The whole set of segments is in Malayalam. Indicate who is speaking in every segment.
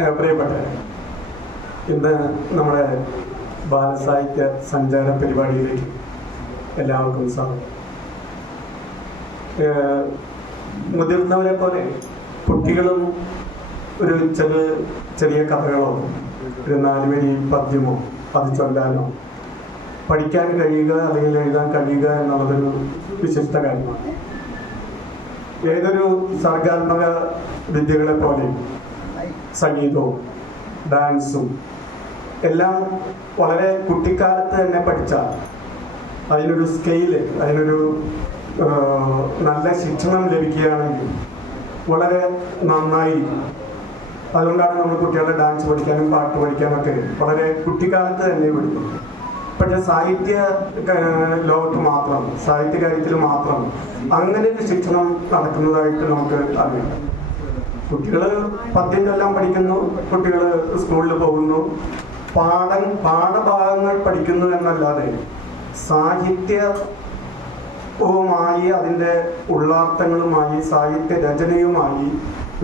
Speaker 1: പ്രിയപ്പെട്ട ഇന്ന് നമ്മുടെ ബാലസാഹിത്യ സഞ്ചാര പരിപാടിയിലേക്ക് എല്ലാവർക്കും സ്വാഗതം. മുതിർന്നവരെ പോലെ കുട്ടികളും ഒരു ചെറു ചെറിയ കഥകളോ ഒരു നാലുവരി പദ്യമോ അത് ചൊല്ലാനോ പഠിക്കാൻ കഴിയുക അല്ലെങ്കിൽ എഴുതാൻ കഴിയുക എന്നുള്ളതൊരു വിശിഷ്ട കാര്യമാണ്. ഏതൊരു സർഗാത്മക വിദ്യകളെ പോലെ സംഗീതവും ഡാൻസും എല്ലാം വളരെ കുട്ടിക്കാലത്ത് തന്നെ പഠിച്ചാൽ അതിനൊരു സ്കെയിൽ അതിനൊരു നല്ല ശിക്ഷണം ലഭിക്കുകയാണെങ്കിൽ വളരെ നന്നായി അതുകൊണ്ടാണ് നമ്മൾ കുട്ടികളെ ഡാൻസ് പഠിക്കാനും പാട്ട് പഠിക്കാനൊക്കെ വളരെ കുട്ടിക്കാലത്ത് തന്നെ പഠിക്കും. പക്ഷെ സാഹിത്യ ലോകത്ത് മാത്രം സാഹിത്യ കാര്യത്തിൽ മാത്രം അങ്ങനെ ഒരു ശിക്ഷണം നടക്കുന്നതായിട്ട് നമുക്ക് അറിയാം. കുട്ടികൾ പദ്യം എല്ലാം പഠിക്കുന്നു കുട്ടികൾ സ്കൂളിൽ പോകുന്നു. പാഠം പാഠഭാഗങ്ങൾ പഠിക്കുന്നു എന്നല്ലാതെ സാഹിത്യവുമായി അതിന്റെ ഉള്ളാർത്ഥങ്ങളുമായി സാഹിത്യ രചനയുമായി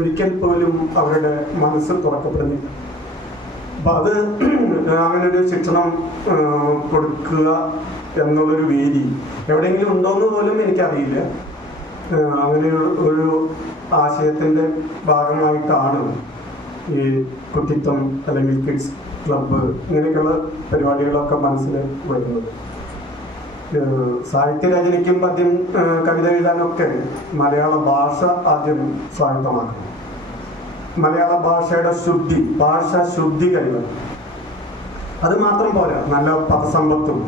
Speaker 1: ഒരിക്കൽ പോലും അവരുടെ മനസ്സ് തുറക്കപ്പെടുന്നില്ല. അപ്പൊ അത് അങ്ങനൊരു ശിക്ഷണം കൊടുക്കുക എന്നുള്ളൊരു വേദി എവിടെയെങ്കിലും ഉണ്ടോഎന്ന് പോലും എനിക്കറിയില്ല. അങ്ങനെ ഒരു- ആശയത്തിന്റെ ഭാഗമായിട്ടാണ് ഈ കുട്ടിത്വം അല്ലെങ്കിൽ കിഡ്സ് ക്ലബ്ബ് ഇങ്ങനെയൊക്കെയുള്ള പരിപാടികളൊക്കെ മനസ്സിൽ വരുന്നത്. സാഹിത്യ രചനയ്ക്കും പദ്യം കവിത എഴുതാനൊക്കെ മലയാള ഭാഷ ആദ്യം സ്വായത്തമാക്കണം. മലയാള ഭാഷയുടെ ശുദ്ധി ഭാഷ ശുദ്ധി കഴിവണം അത് മാത്രം പോരാ നല്ല പദസമ്പത്തും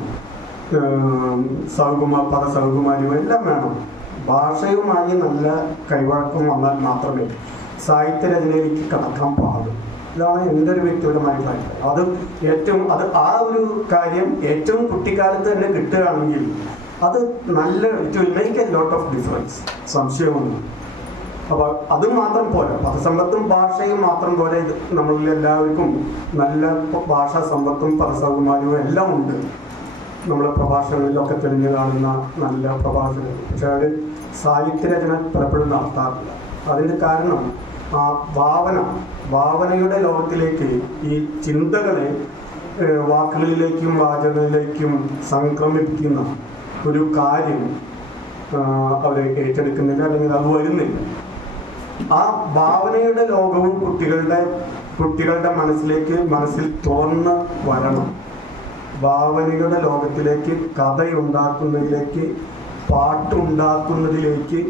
Speaker 1: സൗകുമാർ സൗകുമാ പദസൗകുമാരിയും എല്ലാം വേണം. ഭാഷയുമായി നല്ല കൈവഴക്കം വന്നാൽ മാത്രമേ സാഹിത്യ രചനയിലേക്ക് കടക്കാൻ പാടും ഇതാണ് എന്റെ ഒരു വ്യക്തിപരമായിട്ടുള്ള അത് ഏറ്റവും അത് ആ ഒരു കാര്യം ഏറ്റവും കുട്ടിക്കാലത്ത് തന്നെ കിട്ടുകയാണെങ്കിൽ അത് നല്ല it will make a lot of difference സംശയമൊന്നും അപ്പൊ അത് മാത്രം പോരാ. പദസമ്പത്തും ഭാഷയും മാത്രം പോലെ ഇത് നമ്മളിൽ എല്ലാവർക്കും നല്ല ഭാഷാ സമ്പത്തും പദസൗകുമാര്യവും എല്ലാം ഉണ്ട്. നമ്മുടെ പ്രഭാഷണങ്ങളിലൊക്കെ തെളിഞ്ഞു കാണുന്ന നല്ല പ്രഭാഷണങ്ങൾ പക്ഷെ അവർ സാഹിത്യരചന പലപ്പോഴും നടത്താറില്ല. അതിന് കാരണം ആ ഭാവന ഭാവനയുടെ ലോകത്തിലേക്ക് ഈ ചിന്തകളെ വാക്കുകളിലേക്കും വാചകങ്ങളിലേക്കും സംക്രമിപ്പിക്കുന്ന ഒരു കാര്യം അവർ ഏറ്റെടുക്കുന്നില്ല അല്ലെങ്കിൽ അത് വരുന്നില്ല. ആ ഭാവനയുടെ ലോകവും കുട്ടികളുടെ കുട്ടികളുടെ മനസ്സിലേക്ക് മനസ്സിൽ തുറന്ന് വരണം. ഭാവനയുടെ ലോകത്തിലേക്ക് കഥയുണ്ടാക്കുന്നതിലേക്ക് പാട്ടുണ്ടാക്കുന്നതിലേക്ക്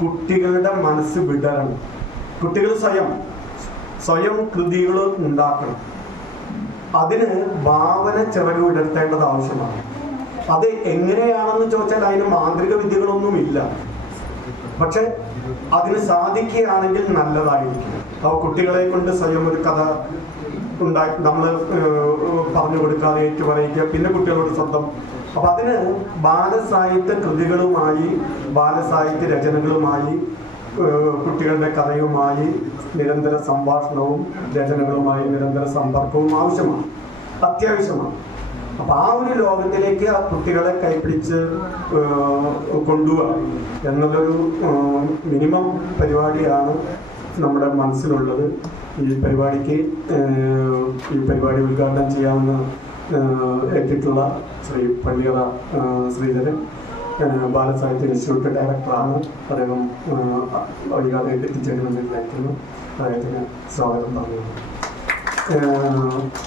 Speaker 1: കുട്ടികളുടെ മനസ്സ് വിടണം. കുട്ടികൾ സ്വയം സ്വയം കൃതികൾ ഉണ്ടാക്കണം. അതിന് ഭാവന ചിറക് വിടർത്തേണ്ടത് ആവശ്യമാണ്. അത് എങ്ങനെയാണെന്ന് ചോദിച്ചാൽ അതിന് മാന്ത്രിക വിദ്യകളൊന്നുമില്ല. പക്ഷെ അതിന് സാധിക്കുകയാണെങ്കിൽ നല്ലതായിരിക്കും. അപ്പോൾ കുട്ടികളെ കൊണ്ട് സ്വയം ഒരു കഥ ഉണ്ടാക്കി നമ്മൾ പറഞ്ഞു കൊടുക്കാതെ ഏറ്റു പറയിക്കുക പിന്നെ കുട്ടികളോട് സ്വന്തം അപ്പൊ അതിന് ബാലസാഹിത്യ കൃതികളുമായി ബാലസാഹിത്യ രചനകളുമായി കുട്ടികളുടെ കഥയുമായി നിരന്തര സംഭാഷണവും രചനകളുമായി നിരന്തര സമ്പർക്കവും ആവശ്യമാണ്. അത്യാവശ്യമാണ്. അപ്പൊ ആ ഒരു ലോകത്തിലേക്ക് ആ കുട്ടികളെ കൈപിടിച്ച് കൊണ്ടുപോവുക എന്നുള്ളൊരു മിനിമം പരിപാടിയാണ് നമ്മുടെ മനസ്സിലുള്ളത്. ഈ പരിപാടിക്ക് ഈ പരിപാടി ഉദ്ഘാടനം ചെയ്യാമെന്ന് എത്തിയിട്ടുള്ള ശ്രീ പള്ളിയറ ശ്രീധരൻ ബാലസാഹിത്യ ഇൻസ്റ്റിറ്റ്യൂട്ട് ഡയറക്ടറാണ്. അദ്ദേഹം വൈകാതെ എത്തിച്ചേരുമെന്ന് അദ്ദേഹത്തിന് സ്വാഗതം പറഞ്ഞു.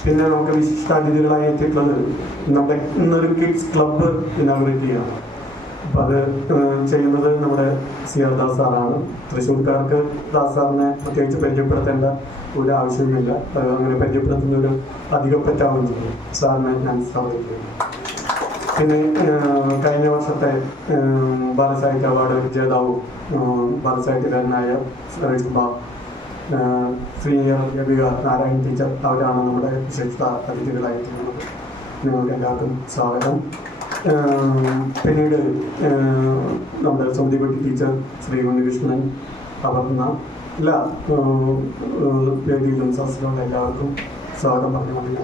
Speaker 1: പിന്നെ നമുക്ക് വിശിഷ്ടാതിഥികളായി എത്തിയിട്ടുള്ളത് നമ്മുടെ ഇന്നൊരു കിഡ്സ് ക്ലബ്ബ് ഇനാഗ്രേറ്റ് ചെയ്യണം. അപ്പം അത് ചെയ്യുന്നത് നമ്മുടെ സി ആർ ദാസ് സാറാണ്. തൃശ്ശൂർക്കാർക്ക് ദാസ് സാറിനെ പ്രത്യേകിച്ച് പരിചയപ്പെടുത്തേണ്ട ഒരു ആവശ്യമില്ല അങ്ങനെ പരിചയപ്പെടുത്തുന്ന ഒരു അധികം ചെയ്യും സാറിനെ ഞാൻ ചെയ്യുന്നു. പിന്നെ കഴിഞ്ഞ വർഷത്തെ ബാലസാഹിത്യ അവാർഡ് ജേതാവും ബാലസാഹിത്യകാരനായ ഏഹ്, സീനിയർ ലഭിക നാരായൺ ടീച്ചർ അവരാണ് നമ്മുടെ വിശിഷ്ട അതിഥികളായിട്ടുള്ളത്. നിങ്ങൾക്ക് എല്ലാവർക്കും സ്വാഗതം പിന്നീട് നമ്മുടെ സൗദിപെട്ടി ടീച്ചർ ശ്രീ ഉണ്ണികൃഷ്ണൻ അവർന്ന എല്ലാ വേദിയിലും സദസ്സിലുള്ള എല്ലാവർക്കും സ്വാഗതം പറഞ്ഞുകൊണ്ട്